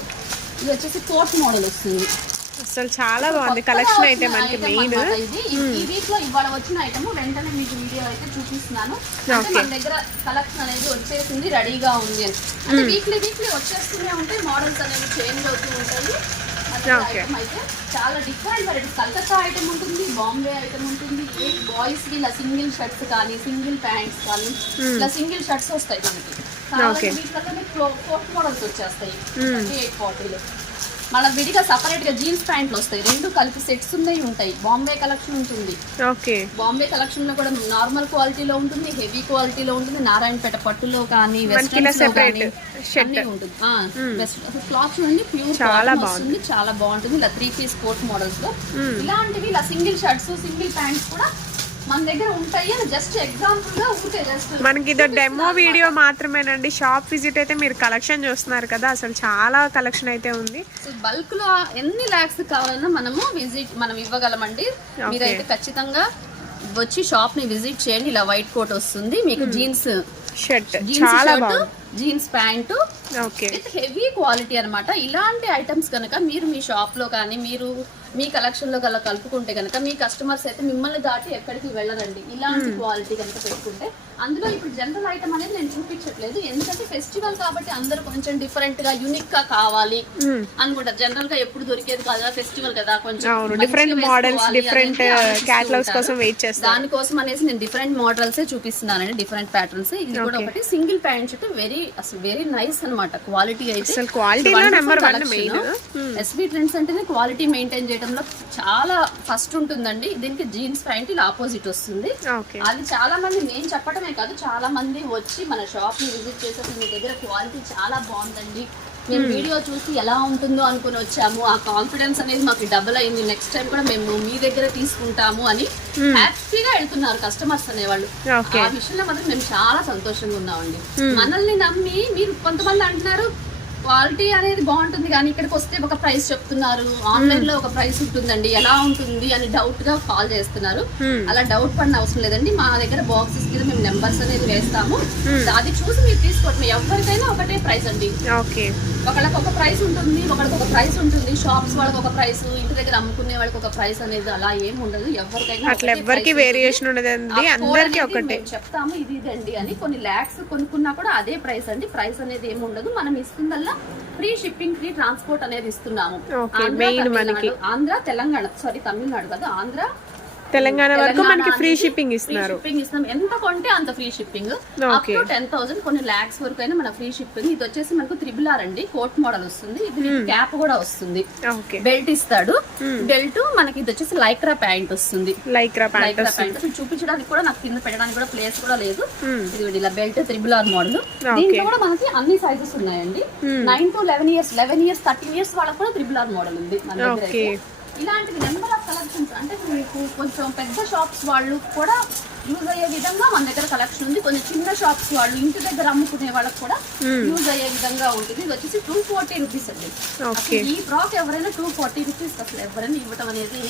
ఇది వచ్చేసి కోట్ మోడల్ వస్తుంది. అసలు చాలా బాగుంది. కలెక్షన్ అయితే మనకి మెయిన్ ఇది. ఈ- ఈ వీక్లో ఇవాళ వచ్చిన ఐటమ్ వెంటనే మీకు వీడియో అయితే చూపిస్తున్నాను. అంటే. మన దగ్గర కలెక్షన్ అనేది వచ్చేసింది రెడీగా ఉంది అని. అంటే వీక్లీ వీక్లీ వచ్చేస్తూనే ఉంటాయి. మోడల్స్ అనేవి చేంజ్ అవుతూ ఉంటాయి. Item అయితే చాలా డిఫరెంట్ వెరైటీస్ కలకత్తా ఐటమ్ ఉంటుంది బాంబే ఐటమ్ ఉంటుంది. ఏ బాయ్స్కి ఇలా సింగిల్ షర్ట్స్ కానీ సింగిల్ ప్యాంట్స్ కానీ ఇలా సింగిల్ షర్ట్స్ వస్తాయి మనకి. వీటిలో కోట్ మోడల్స్ వచ్చేస్తాయి. ఎయిట్ ఫార్టీలో మళ్ళీ విడిగా సపరేట్గా జీన్స్ ప్యాంట్లు వస్తాయి. రెండు కలిపి సెట్స్ ఉన్నాయి ఉంటాయి. బాంబే కలెక్షన్ ఉంటుంది. ఓకే. బాంబే కలెక్షన్లో కూడా నార్మల్ క్వాలిటీలో ఉంటుంది హెవీ క్వాలిటీలో ఉంటుంది. నారాయణపేట పట్టులో కానీ లో. అన్నీ ఉంటుంది. క్లాత్ చూడండి ప్యూర్ చాలా వస్తుంది చాలా బాగుంటుంది. ఇలా త్రీ పీస్ కోట్ మోడల్స్లో. ఇలాంటివి ఇలా సింగిల్ షర్ట్స్ సింగిల్ ప్యాంట్స్ కూడా మన దగ్గర ఉంటాయి అని జస్ట్ ఎగ్జాంపుల్గా ఉంటే జస్ట్ మనకి ఇది డెమో వీడియో మాత్రమేనండి. షాప్ విజిట్ అయితే మీరు కలెక్షన్ చూస్తున్నారు కదా అసలు చాలా కలెక్షన్ అయితే ఉంది. బల్క్లో ఎన్ని లాక్స్ కావాలన్నా మనము విజిట్ మనం ఇవ్వగలమండి. మీరైతే ఖచ్చితంగా వచ్చి షాప్ని విజిట్ చేయండి. ఇలా వైట్ కోట్ వస్తుంది. మీకు జీన్స్ షర్ట్ జీన్స్ చాలా షర్ట్ బాగుంది. Jeans pant okay with heavy quality అన్నమాట. ఇలాంటి ఐటమ్స్ కనుక మీరు మీ షాప్లో కానీ మీరు మీ కలెక్షన్లో గల కలుపుకుంటే కనుక మీ కస్టమర్స్ అయితే మిమ్మల్ని దాటి ఎక్కడికి వెళ్ళరండి. ఇలాంటి క్వాలిటీ కనుక పెట్టుకుంటే అందులో ఇప్పుడు జనరల్ ఐటమ్ అనేది నేను చూపించట్లేదు. ఎందుకంటే ఫెస్టివల్ కాబట్టి అందరూ కొంచెం డిఫరెంట్గా యూనిక్గా కావాలి అనుకుంటారు జనరల్గా ఎప్పుడు దొరికేది కదా ఫెస్టివల్ కదా కొంచెం uh, ఆలోచిస్తూ catalogs ఉంటారు. కోసం wait చేస్తారు. దానికోసం అనేసి నేను డిఫరెంట్ మోడల్స్ చూపిస్తున్నానండి డిఫరెంట్ ప్యాటర్న్స్ ఇది కూడా ఒకటి. సింగిల్ ప్యాంట్ చుట్టూ వెరీ అసలు వెరీ నైస్ అన్నమాట. క్వాలిటీ అయితే. main. ఎస్బీ ట్రెండ్స్ అంటేనే క్వాలిటీ మెయింటైన్ చేయడంలో చాలా ఫస్ట్ ఉంటుందండి. దీనికి జీన్స్ ప్యాంట్ ఇలా ఆపోజిట్ వస్తుంది. అది చాలా మంది నేను చెప్పడమే కాదు చాలా మంది వచ్చి మన షాప్ని విజిట్ చేసేసి మీ దగ్గర క్వాలిటీ చాలా బాగుందండి. మేము వీడియో చూసి ఎలా ఉంటుందో అనుకుని వచ్చాము. ఆ కాన్ఫిడెన్స్ అనేది మాకు డబుల్ అయింది. నెక్స్ట్ టైం కూడా మేము మీ దగ్గర తీసుకుంటాము అని హ్యాపీగా వెళ్తున్నారు కస్టమర్స్ అనేవాళ్ళు. ఆ విషయంలో మాత్రం మేము చాలా సంతోషంగా ఉన్నామండి. మనల్ని నమ్మి మీరు కొంతమంది అంటున్నారు క్వాలిటీ అనేది బాగుంటుంది కానీ ఇక్కడికి వస్తే ఒక ప్రైస్ చెప్తున్నారు. ఆన్లైన్లో ఒక ప్రైస్ ఉంటుందండి. ఎలా ఉంటుంది అని డౌట్గా కాల్ చేస్తున్నారు. అలా డౌట్ పడిన అవసరం లేదండి. మా దగ్గర బాక్సెస్ కింద మేము నెంబర్స్ అనేది వేస్తాము. అది చూసి మీరు తీసుకోవటం ఎవరికైనా ఒకటే ప్రైస్ అండి. ఓకే. ఒకళ్ళకి ఒక ప్రైస్ ఉంటుంది ఒకళ్ళకి ఒక ప్రైస్ ఉంటుంది. షాప్స్ వాళ్ళకి ఒక ప్రైస్ ఇంటి దగ్గర అమ్ముకునే వాళ్ళకి ఒక ప్రైస్ అనేది అలా ఏం ఉండదు. ఎవరికైనా అట్లా ఒకటే వేరియేషన్ ఉండదండి. అందరికి చెప్తాము ఇది ఇదండి అని. కొన్ని ల్యాక్స్ కొనుక్కున్నా కూడా అదే ప్రైస్ అండి. ప్రైస్ అనేది ఏమి ఉండదు. మనం ఇస్తుందల్లా ఫ్రీ షిప్పింగ్ ఫ్రీ ట్రాన్స్పోర్ట్ అనేది ఇస్తున్నాము. ఆంధ్ర తెలంగాణ సారీ తమిళనాడు కదా ఆంధ్ర తెలంగాణ వరకు మనకి ఫ్రీ షిప్పింగ్ ఇస్తున్నారు. షిప్పింగ్ ఇస్తాం ఎంత కొంటే అంత free shipping up Okay. To ten thousand కొన్ని లాక్స్ వరకు అయినా మన ఫ్రీ షిప్పింగ్ ఇది వచ్చేసి మనకు త్రిబుల్ ఆర్ అండి. కోట్ మోడల్ వస్తుంది. ఇది క్యాప్ కూడా వస్తుంది. బెల్ట్ ఇస్తాడు. బెల్ట్ మనకి ఇది వచ్చేసి లైక్రా ప్యాంట్ వస్తుంది. లైక్రా ప్యాంట్ చూపించడానికి కూడా నాకు కింద పెట్టడానికి కూడా ప్లేస్ కూడా లేదు. ఇది ఇలా బెల్ట్ త్రిబుల్ ఆర్ మోడల్ దీంట్లో కూడా మనకి అన్ని సైజెస్ ఉన్నాయండి. Nine to eleven years eleven years thirteen years వాళ్ళకి కూడా త్రిబుల్ ఆర్ మోడల్ ఉంది మన దగ్గర. ఇలాంటివి నెంబర్ ఆఫ్ కలెక్షన్స్ అంటే మీకు కొంచెం పెద్ద షాప్స్ వాళ్ళు కూడా యూజ్ అయ్యే విధంగా మన దగ్గర కలెక్షన్ ఉంది. కొంచెం చిన్న షాప్స్ వాళ్ళు ఇంటి దగ్గర అమ్ముకునే వాళ్ళకి కూడా యూజ్ అయ్యే విధంగా ఉంటుంది. ఇది వచ్చేసి టూ ఫార్టీ రూపీస్ అండి. ఈ ఫ్రాక్ ఎవరైనా టూ ఫార్టీ రూపీస్ అసలు ఎవరైనా ఇవ్వటం అనేది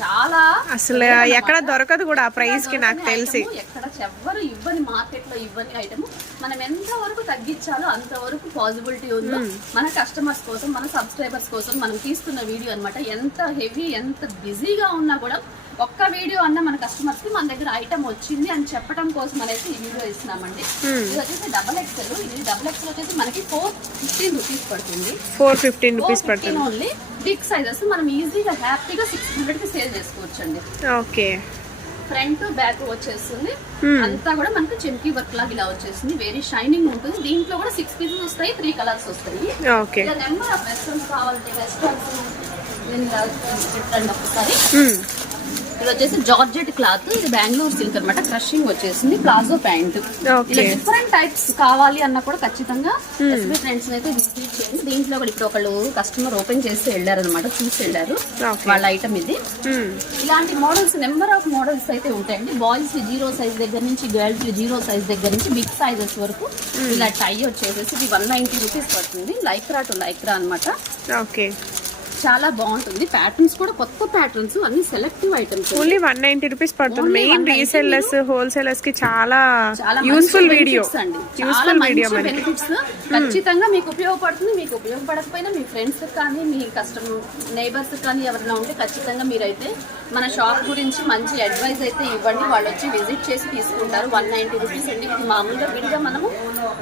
చాలా అసలు ఎక్కడ దొరకదు కూడా ఆ ప్రైస్కి నాకు తెలిసి. ఎక్కడ ఎవ్వరు ఇవ్వని మార్కెట్లో ఇవ్వని ఐటమ్ మనం ఎంత వరకు తగ్గించాలో అంతవరకు పాసిబిలిటీ ఉందో మన కస్టమర్స్ కోసం మన సబ్స్క్రైబర్స్ కోసం మనం తీస్తున్న వీడియో అన్నమాట. ఎంత హెవీ ఎంత బిజీగా ఉన్నా కూడా ఒక్క వీడియో అన్న మన కస్టమర్స్కి మన దగ్గర ఐటమ్ వచ్చింది అని చెప్పడం కోసం అనేది ఈ వీడియో ఇస్తున్నామండి ఇది వచ్చేసి డబల్ ఎక్సెల్ ఇది డబల్ ఎక్సెల్ వచ్చేసి మనకి ఫోర్ ఫిఫ్టీన్ రూపీస్ పడుతుంది. ఫోర్ ఫిఫ్టీన్ రూపీస్ పడుతుంది. ఓన్లీ బిగ్ సైజెస్ మనం ఈజీగా హ్యాపీగా సిక్స్ హండ్రెడ్కి సేల్ చేసుకోవచ్చు అండి ఓకే ఫ్రంట్ బ్యాక్ వచ్చేస్తుంది. అంతా కూడా మనకు చెంకీ వర్క్ లాగా ఇలా వచ్చేసింది వెరీ షైనింగ్ ఉంటుంది. దీంట్లో కూడా సిక్స్ పీసెస్ వస్తాయి త్రీ కలర్స్ వస్తాయి. నెంబర్ ఆఫ్ వెస్ట్రన్స్ కావాలంటే వెస్ట్రన్స్ ఒకసారి ఇది వచ్చేసి జార్జెట్ క్లాత్. ఇది బెంగళూరు సిల్క్ అన్నమాట. క్రషింగ్ వచ్చేసింది. Palazzo pant. ఇలా డిఫరెంట్ టైప్స్ కావాలి అన్న కూడా ఖచ్చితంగా ఎస్బీ ఫ్రెండ్స్ అయితే విజిట్ చేయండి. దీంట్లో కూడా ఇప్పుడు ఒకళ్ళు కస్టమర్ ఓపెన్ చేసి వెళ్ళారు అనమాట చూసి వెళ్ళారు. వాళ్ళ ఐటమ్ ఇది. ఇలాంటి మోడల్స్ నెంబర్ ఆఫ్ మోడల్స్ అయితే ఉంటాయండి. బాయ్స్ జీరో సైజ్ దగ్గర నుంచి గర్ల్స్ జీరో సైజ్ దగ్గర నుంచి బిగ్ సైజెస్ వరకు ఇలా టై వచ్చేసేసి ఇది వన్ నైన్టీ రూపీస్ పడుతుంది. లైక్రా టు లైక్రా అన్నమాట. ఓకే. చాలా బాగుంటుంది. ప్యాటర్న్స్ కూడా కొత్త ప్యాటర్న్స్ అన్ని selective items only one ninety rupees పడుతుంది. మెయిన్ 190 రీసెల్లర్స్ హోల్సేలర్స్కి చాలా యూస్ఫుల్ వీడియో అండి. యూస్ఫుల్ వీడియో బెనిఫిట్స్ ఖచ్చితంగా మీకు ఉపయోగపడుతుంది. మీకు ఉపయోగపడకపోయినా మీ ఫ్రెండ్స్ కానీ మీ కస్టమర్ నైబర్స్ కానీ ఎవరైనా ఉంటే ఖచ్చితంగా మీరైతే మన షాప్ గురించి మంచి అడ్వైస్ అయితే ఇవ్వండి. వాళ్ళు వచ్చి విజిట్ చేసి తీసుకుంటారు. వన్ నైన్టీ రూపీస్ అండి. ఇది మామూలుగా విడిగా మనము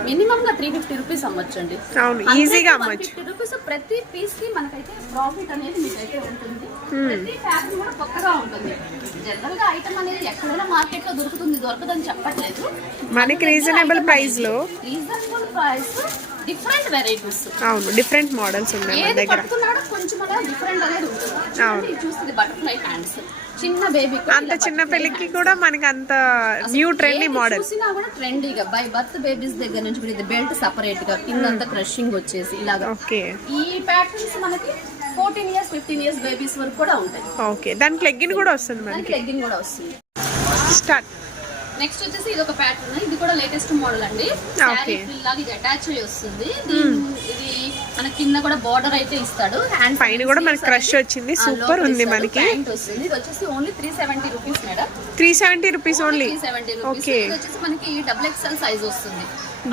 మినిమం గా త్రీ ఫిఫ్టీ రూపీస్ అమ్మొచ్చండి. అవును ఈజీగా అమ్మొచ్చు. ఫిఫ్టీ రూపీస్ ప్రతి పీస్కి మనకైతే ప్రాఫిట్ అనేది మీకైతే ఉంటుంది. ప్రతి ఫ్యాబ్రిక్ కూడా కొత్తగా ఉంటుంది. జనరల్గా ఐటమ్ అనేది ఎక్కడైనా మార్కెట్లో దొరుకుతుంది దొరకదని చెప్పట్లేదు. మనకి రీజనబుల్ ప్రైస్లో రీజనబుల్ ప్రైస్ డిఫరెంట్ వెరైటీస్ అవును డిఫరెంట్ మోడల్స్ ఉన్నాయి మన దగ్గర. కొంచెం అలా డిఫరెంట్ అనేది ఉంటుంది. ఇది చూస్తుంది బటర్ఫ్లై హ్యాండ్స్ చిన్న బేబీ అంత చిన్న పెళ్ళికి కూడా మనకి అంత న్యూ ట్రెండీ మోడల్ చూసినా కూడా ట్రెండీగా బై బర్త్ బేబీస్ దగ్గర నుంచి కూడా ఇది బెల్ట్ సపరేట్గా కిందంతా క్రషింగ్ వచ్చేసి ఇలాగా. ఓకే ఈ ప్యాటర్న్స్ మనకి fourteen years fifteen years babies వరకు కూడా ఉంటాయి. ఓకే. దానికి లెగ్గిన్ కూడా వస్తుంది దానికి లెగ్గింగ్ కూడా వస్తుంది. స్టార్ట్. నెక్స్ట్ వచ్చేసి ఇది ఒక ప్యాటర్న్. ఇది కూడా లేటెస్ట్ మోడల్ అండి. Okay. శారీ ఫ్రిల్ లాగా ఇది అటాచ్ అయ్యి వస్తుంది. దీని- ఇది మన కింద కూడా బార్డర్ అయితే ఇస్తాడు. హ్యాండ్ పైన కూడా మనకి క్రష్ వచ్చింది. సూపర్ ఉంది మనకి. ప్యాంట్ వస్తుంది. ఇది వచ్చేసి only three seventy rupees madam three seventy rupees only three seventy rupees Okay. ఇది వచ్చేసి మనకి డబుల్ ఎక్స్ఎల్ సైజ్ వస్తుంది.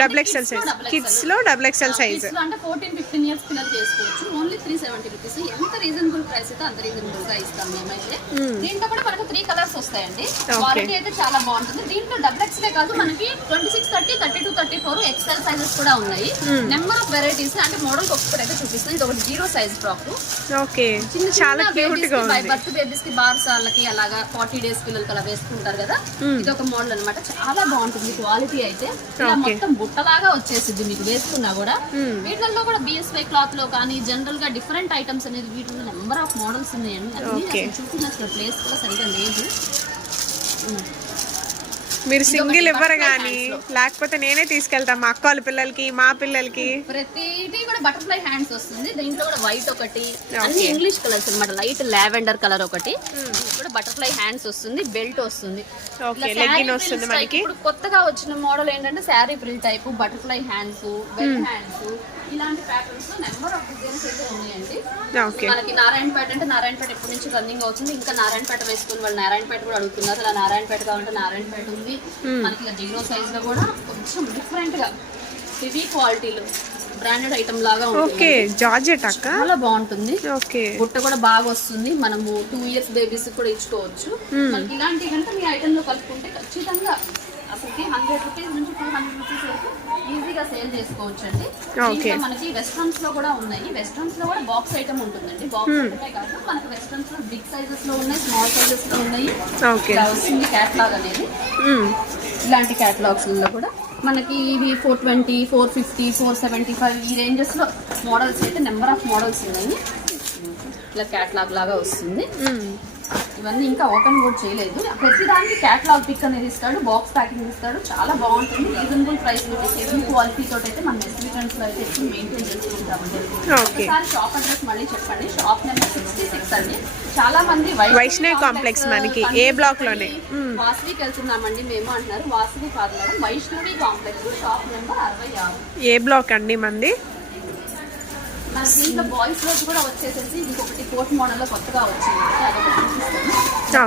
డబుల్ ఎక్స్ఎల్ సైజ్ కిడ్స్లో డబుల్ ఎక్స్ఎల్ సైజ్ అంటే ఫోర్టీన్ ఫిఫ్టీన్ ఇయర్స్ పిల్లలు చేసుకోవచ్చు. ఓన్లీ త్రీ సెవెంటీ రూపీస్ ఎంత రీజనబుల్ ప్రైస్ అయితే అంత రీజనబుల్గా ఇస్తాం మేమైతే దీంట్లో కూడా మనకు త్రీ కలర్స్ వస్తాయండి. క్వాలిటీ అయితే చాలా బాగుంటుంది. దీంట్లో డబుల్ ఎక్స్లే కాదు మనకి twenty six thirty thirty two thirty four XL sizes కూడా ఉన్నాయి నెంబర్ ఆఫ్ వెరైటీస్ అంటే మోడల్ ఒక్కటి అయితే చూపిస్తుంది ఇది ఒకటి జీరో సైజ్ ఫ్రాక్ ఓకే చిన్న చాలా క్యూట్గా ఉంది. బర్త్ బేబీస్కి బార్సాలకి అలాగా ఫార్టీ డేస్ పిల్లలకి అలా వేసుకుంటారు కదా. ఇది ఒక మోడల్ అన్నమాట. చాలా బాగుంటుంది క్వాలిటీ అయితే. ఇలా. మొత్తం బుట్టలాగా వచ్చేసింది మీకు వేసుకున్నా కూడా. వీటిల్లో కూడా బిఎస్వై క్లాత్లో కానీ జనరల్గా డిఫరెంట్ ఐటమ్స్ అనేది వీటిలో నెంబర్ ఆఫ్ మోడల్స్ ఉన్నాయండి అన్ని చూపినట్లు ప్లేస్ కూడా సరిగా లేదు. మీరు సింగిల్ ఇవ్వరు కానీ. లేకపోతే నేనే తీసుకెళ్తా మా అక్క వాళ్ళ పిల్లలకి మా పిల్లలకి ప్రతిదీ కూడా బటర్ఫ్లై హ్యాండ్స్ వస్తుంది దీంట్లో కూడా వైట్ ఒకటి. అన్ని ఇంగ్లీష్ కలర్స్ అన్నమాట లైట్ లావెండర్ కలర్ ఒకటి కూడా బటర్ఫ్లై హ్యాండ్స్ వస్తుంది బెల్ట్ వస్తుంది. మనకి. ఇప్పుడు కొత్తగా వచ్చిన మోడల్ ఏంటంటే sari frill type butterfly hands bell hands ఇలాంటి ప్యాటర్న్స్లో నెంబర్ ఆఫ్ డిజైన్స్ అయితే ఉన్నాయండి. మనకి నారాయణపేట అంటే నారాయణపేట ఎప్పటి నుంచి రన్నింగ్ అవుతుంది? ఇంకా నారాయణపేట వేసుకుని వాళ్ళు నారాయణపేట కూడా అడుగుతున్నారు. అలా నారాయణపేట కావాలంటే నారాయణపేట ఉంది. మనకి ఇలా జీరో సైజ్లో కూడా కొంచెం డిఫరెంట్గా హెవీ క్వాలిటీలో బ్రాండెడ్ ఐటమ్ లాగా ఓకే జార్జెట్ అక్క? చాలా బాగుంటుంది. ఓకే బుట్ట కూడా బాగా వస్తుంది. మనము టూ ఇయర్స్ బేబీస్ కూడా ఇచ్చుకోవచ్చు. మనకి ఇలాంటి కనుక మీ ఐటమ్లో కలుపుకుంటే ఖచ్చితంగా అసలుకి హండ్రెడ్ రూపీస్ నుంచి టూ హండ్రెడ్ రూపీస్ వరకు ఈజీగా సేల్ చేసుకోవచ్చు అండి. ఇంకా మనకి వెస్ట్రన్స్లో కూడా ఉన్నాయి. వెస్ట్రన్స్లో కూడా బాక్స్ ఐటమ్ ఉంటుందండి. బాక్స్ ఐటమే కాదు మనకి వెస్ట్రన్స్లో బిగ్ సైజెస్లో ఉన్నాయి స్మాల్ సైజెస్లో ఉన్నాయి. ఇలా వస్తుంది క్యాట్లాగ్ అనేది. మ్మ్. ఇలాంటి క్యాటలాగ్స్లో కూడా మనకి ఇవి four twenty four fifty four seventy five ఈ రేంజెస్లో మోడల్స్ అయితే నెంబర్ ఆఫ్ మోడల్స్ ఉన్నాయి. ఇలా క్యాటలాగ్ లాగా వస్తుంది. మ్మ్. ఇవన్నీ ఇంకా ఓపెన్ కూడా చేయలేదు. ప్రతిదానికి క్యాటలాగ్ పిక్ అనేది ఇస్తాడు బాక్స్ ప్యాకింగ్ ఇస్తాడు. చాలా బాగుంటుంది. రీజనబుల్ ప్రైస్ హెవీ క్వాలిటీ తోటి అయితే మన లో అయితే ఎక్కువ మెయింటైన్ ఒకసారి షాప్ అడ్రస్ మళ్ళీ చెప్పండి. షాప్ నెంబర్ సిక్స్టీ సిక్స్ అండి. చాలా మంది వైష్ణవి వైష్ణవి కాంప్లెక్స్ మనకి ఏ బ్లాక్లోనే వాసవికి వెళ్తున్నామండి మేము అంటున్నారు. వాసవి కాదు madam. Vaishnavi complex shop number అరవై ఆరు. ఏ బ్లాక్ అండి మంది? మన దీంట్లో బాయ్స్ రోజు కూడా వచ్చేసేసి ఇంకొకటి కోట్ మోడల్లో కొత్తగా వచ్చింది.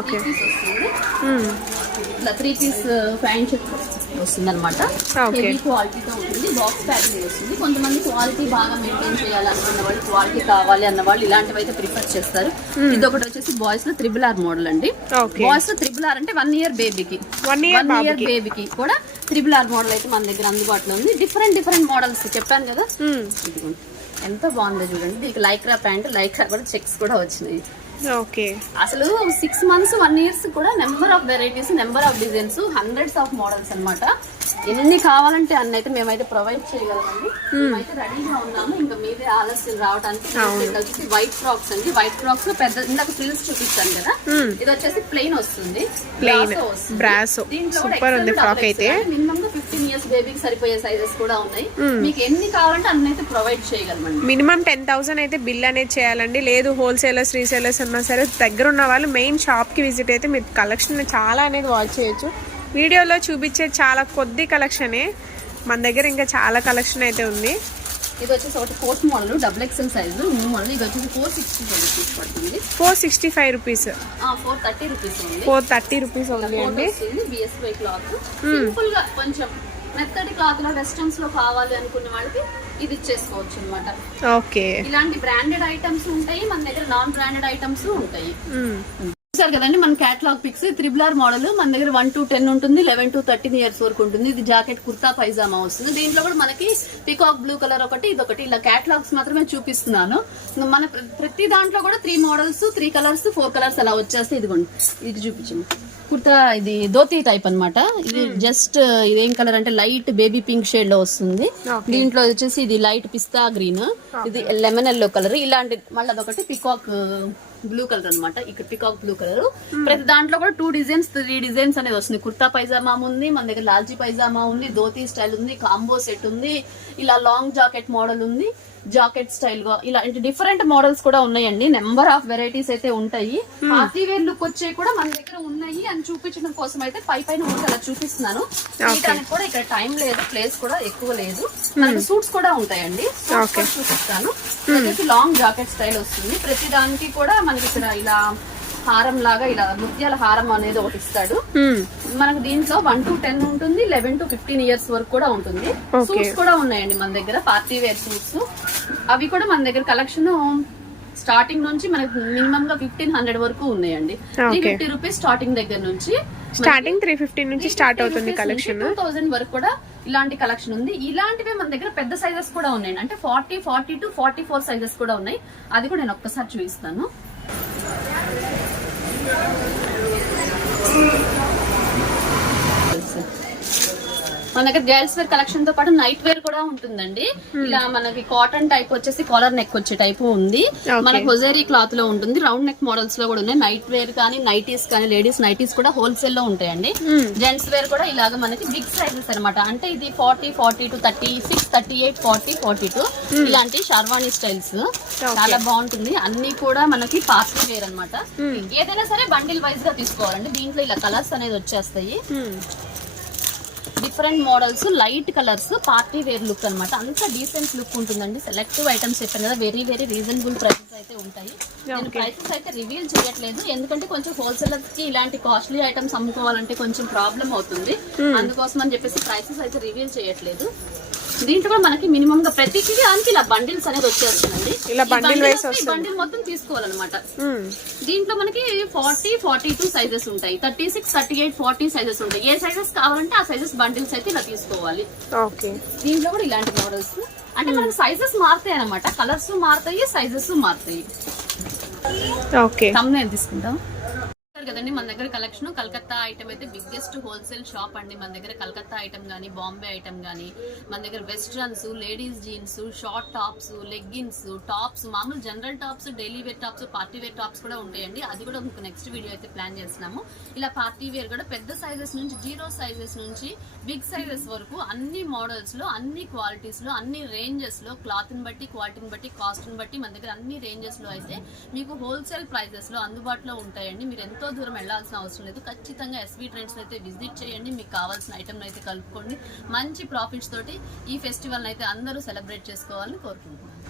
త్రీ పీస్ వస్తుంది. మ్మ్. ఇట్లా త్రీ పీస్ ప్యాంట్ వస్తుంది అనమాట. హెవీ క్వాలిటీతో ఉంటుంది. బాక్స్ ప్యాకింగ్ వస్తుంది. కొంతమంది క్వాలిటీ బాగా మెయింటైన్ చేయాలనుకున్న వాళ్ళు క్వాలిటీ కావాలి అన్న వాళ్ళు ఇలాంటివి అయితే ప్రిఫర్ చేస్తారు. ఇది ఒకటి వచ్చేసి బాయ్స్లో త్రిబుల్ ఆర్ మోడల్ అండి. బాయ్స్లో త్రిబుల్ ఆర్ అంటే వన్ ఇయర్ బేబీకి వన్ ఇయర్ బాబుకి. కూడా త్రిబుల్ ఆర్ మోడల్ అయితే మన దగ్గర అందుబాటులో ఉంది. డిఫరెంట్ డిఫరెంట్ మోడల్స్ చెప్పాను కదా. ఎంత బాగుందో చూడండి. దీనికి లైక్రా ప్యాంట్ లైక్రా కూడా చెక్స్ కూడా వచ్చినాయి. ఓకే. అసలు సిక్స్ మంత్స్ వన్ ఇయర్స్ కూడా number of varieties number of designs hundreds of models అన్నమాట. ఎన్ని కావాలంటే అన్ని అయితే మేమైతే ప్రొవైడ్ చేయగలమండి. మేమైతే రెడీగా ఉన్నాము. ఇంకా మీదే ఆలస్యం రావడానికి వచ్చేసి వైట్ ఫ్రాక్స్ అండి. వైట్ ఫ్రాక్స్లో పెద్ద ఇందాక ఫ్రిల్స్ చూపిస్తాను కదా. ఇది వచ్చేసి ప్లెయిన్ వస్తుంది. Brasso. దీంట్లో Super ఉంది frock అయితే. మినిమం గా ఫిఫ్టీన్ ఇయర్స్ బేబీకి సరిపోయే సైజెస్ కూడా ఉన్నాయి. మీకు ఎన్ని కావాలంటే అన్ని అయితే ప్రొవైడ్ చేయగలమండి. మినిమం టెన్ థౌసండ్ అయితే బిల్ అనేది చేయాలండి. లేదు హోల్సేలర్స్ రీసేలర్స్ ఉన్నా సరే దగ్గర ఉన్న వాళ్ళు మెయిన్ షాప్కి విజిట్ అయితే మీరు కలెక్షన్ చాలా అనేది వాచ్ చేయొచ్చు. వీడియోలో చూపించే చాలా కొద్ది కలెక్షనే. మన దగ్గర ఇంకా చాలా కలెక్షన్ అయితే ఉంది. ఇది వచ్చేసి ఒకటి coat model double XL size new model ఇది వచ్చేసి ఫోర్ సిక్స్టీ రూపీస్ పడుతుంది. Four sixty five rupees four thirty rupees ఉంది. ఫోర్ థర్టీ రూపీస్ ఉంది అండి. బిఎస్వై క్లాత్ సింపుల్గా కొంచెం మెత్తటి క్లాత్లో వెస్టర్న్స్లో కావాలి అనుకున్న వాళ్ళకి ఇది ఇచ్చేసుకోవచ్చు అనమాట ఓకే ఇలాంటి బ్రాండెడ్ ఐటమ్స్ ఉంటాయి మన దగ్గర నాన్ బ్రాండెడ్ ఐటమ్స్ ఉంటాయి. మ్మ్. చూసారు కదండి మన catalogue pics triple R model మన దగ్గర వన్ టు టెన్ ఉంటుంది లెవెన్ టు థర్టీన్ ఇయర్స్ వరకు ఉంటుంది. ఇది జాకెట్ కుర్తా పైజామా వస్తుంది. దీంట్లో కూడా మనకి పికాక్ బ్లూ కలర్ ఒకటి ఇది ఒకటి ఇలా క్యాటలాగ్స్ మాత్రమే చూపిస్తున్నాను. మన ప్ర- ప్రతి దాంట్లో కూడా three models three colours four colours అలా వచ్చేస్తే ఇదిగోండి. ఇది చూపించండి. కుర్తా ఇది ధోతి టైప్ అన్నమాట. ఇది జస్ట్ ఇదేం కలర్ అంటే లైట్ బేబీ పింక్ షేడ్లో వస్తుంది. దీంట్లో వచ్చేసి ఇది లైట్ పిస్తా గ్రీన్ ఇది లెమన్ ఎల్లో కలర్ ఇలాంటి మళ్ళీ అదొకటి పికాక్ బ్లూ కలర్ అన్నమాట. ఇక్కడ పికాక్ బ్లూ కలర్. ప్రతి దాంట్లో కూడా టూ డిజైన్స్ త్రీ డిజైన్స్ అనేది వస్తుంది. కుర్తా పైజామా ఉంది మన దగ్గర లాల్జీ పైజామా ఉంది ధోతి స్టైల్ ఉంది కాంబో సెట్ ఉంది. ఇలా లాంగ్ జాకెట్ మోడల్ ఉంది. జాకెట్ స్టైల్గా ఇలాంటి డిఫరెంట్ మోడల్స్ కూడా ఉన్నాయండి. నెంబర్ ఆఫ్ వెరైటీస్ అయితే ఉంటాయి. పార్టీ వేర్ లుక్ వచ్చే కూడా మన దగ్గర ఉన్నాయి అని చూపించడం కోసం అయితే పై పైన అలా చూపిస్తున్నాను. తీయడానికి కూడా ఇక్కడ టైం లేదు ప్లేస్ కూడా ఎక్కువ లేదు. మనకి సూట్స్ కూడా ఉంటాయండి. చూపిస్తాను. లాంగ్ జాకెట్ స్టైల్ వస్తుంది. ప్రతి దానికి కూడా మనకి ఇక్కడ ఇలా హారం లాగా ఇలా ముత్యాల హారం అనేది ఒకటి ఇస్తాడు. మనకు దీంట్లో వన్ టు టెన్ ఉంటుంది లెవెన్ టు ఫిఫ్టీన్ ఇయర్స్ వరకు కూడా ఉంటుంది. సూట్స్ కూడా ఉన్నాయండి మన దగ్గర పార్టీ వేర్ సూట్స్ అవి కూడా మన దగ్గర కలెక్షన్ స్టార్టింగ్ నుంచి మనకు మినిమం గా ఫిఫ్టీన్ హండ్రెడ్ వరకు ఉన్నాయండి. త్రీ. ఫిఫ్టీ రూపీస్ స్టార్టింగ్ దగ్గర నుంచి స్టార్టింగ్ త్రీ ఫిఫ్టీ నుంచి స్టార్ట్ అవుతుంది కలెక్షన్ టూ థౌసండ్ వరకు కూడా ఇలాంటి కలెక్షన్ ఉంది. ఇలాంటివే మన దగ్గర పెద్ద సైజెస్ కూడా ఉన్నాయండి. అంటే forty forty two forty four sizes కూడా ఉన్నాయి. అది కూడా నేను ఒక్కసారి చూపిస్తాను. Mm-hmm. మన దగ్గర గర్ల్స్ వేర్ కలెక్షన్తో పాటు నైట్ వేర్ కూడా ఉంటుందండి. ఇలా మనకి కాటన్ టైప్ వచ్చేసి కాలర్ నెక్ వచ్చే టైప్ ఉంది. మనకి హొజేరీ క్లాత్లో ఉంటుంది. రౌండ్ నెక్ మోడల్స్లో కూడా ఉన్నాయి. నైట్ వేర్ కానీ నైటీస్ కానీ లేడీస్ నైటీస్ కూడా హోల్సేల్లో ఉంటాయండి. జెంట్స్ వేర్ కూడా ఇలాగ మనకి బిగ్ సైజెస్ అన్నమాట. అంటే ఇది forty forty two thirty six thirty eight forty forty two ఇలాంటి షార్వాణి స్టైల్స్. చాలా బాగుంటుంది. అన్ని కూడా మనకి పార్టీ వేర్ అన్నమాట. ఏదైనా సరే బండిల్ వైజ్గా తీసుకోవాలండి. దీంట్లో ఇలా కలర్స్ అనేది వచ్చేస్తాయి. Different models light colours party wear look అన్నమాట. అంత డీసెంట్ లుక్ ఉంటుందండి. సెలెక్టివ్ ఐటమ్స్ చెప్పాను కదా వెరీ వెరీ రీజనబుల్ ప్రైసెస్ అయితే ఉంటాయి. నేను ప్రైసెస్ అయితే రివీల్ చేయట్లేదు. ఎందుకంటే కొంచెం హోల్సేలర్స్కి ఇలాంటి కాస్ట్లీ ఐటమ్స్ అమ్ముకోవాలంటే కొంచెం ప్రాబ్లం అవుతుంది. అందుకోసం అని చెప్పేసి ప్రైసెస్ అయితే రివీల్ చేయట్లేదు. దీంట్లో కూడా మనకి మినిమం గా ప్రతికి దానికి ఇలా బండిల్స్ అనేది వచ్చేస్తుందండి. ఇలా. బండిల్ మొత్తం తీసుకోవాలన్నమాట. మ్మ్. దీంట్లో మనకి ఫార్టీ ఫార్టీ టూ సైజెస్ ఉంటాయి. Thirty six thirty eight forty sizes ఉంటాయి. ఏ సైజెస్ కావాలంటే ఆ సైజెస్ బండిల్స్ అయితే ఇలా తీసుకోవాలి. ఓకే. దీంట్లో కూడా ఇలాంటి మోడల్స్ అంటే మనకి సైజెస్ మారుతాయి అనమాట కలర్స్ మారుతాయి సైజెస్ మారుతాయి. ఓకే. తమ్మునే తీసుకుంటాం కదండి మన దగ్గర కలెక్షన్ కలకత్తా ఐటమ్ అయితే బిగ్గెస్ట్ హోల్సేల్ షాప్ అండి. మన దగ్గర కలకత్తా ఐటమ్ కానీ బాంబే ఐటమ్ కానీ మన దగ్గర westerns ladies jeans short tops leggings tops మామూలు general tops daily wear tops party wear tops కూడా ఉంటాయండి. అది కూడా మీకు నెక్స్ట్ వీడియో అయితే ప్లాన్ చేస్తున్నాము. ఇలా పార్టీ వేర్ కూడా పెద్ద సైజెస్ నుంచి జీరో సైజెస్ నుంచి బిగ్ సైజెస్ వరకు అన్ని మోడల్స్లో అన్ని క్వాలిటీస్లో అన్ని రేంజెస్లో క్లాత్ని బట్టి క్వాలిటీని బట్టి కాస్ట్ని బట్టి మన దగ్గర అన్ని రేంజెస్లో అయితే మీకు హోల్సేల్ ప్రైజెస్లో అందుబాటులో ఉంటాయండి. మీరు ఎంతో దూరం వెళ్ళాల్సిన అవసరం లేదు. ఖచ్చితంగా ఎస్వీ ట్రెండ్స్ అయితే విజిట్ చేయండి. మీకు కావాల్సిన ఐటమ్ అయితే కలుపుకోండి. మంచి ప్రాఫిట్స్ తోటి ఈ ఫెస్టివల్ అయితే అందరూ సెలబ్రేట్ చేసుకోవాలని కోరుకుంటున్నాను.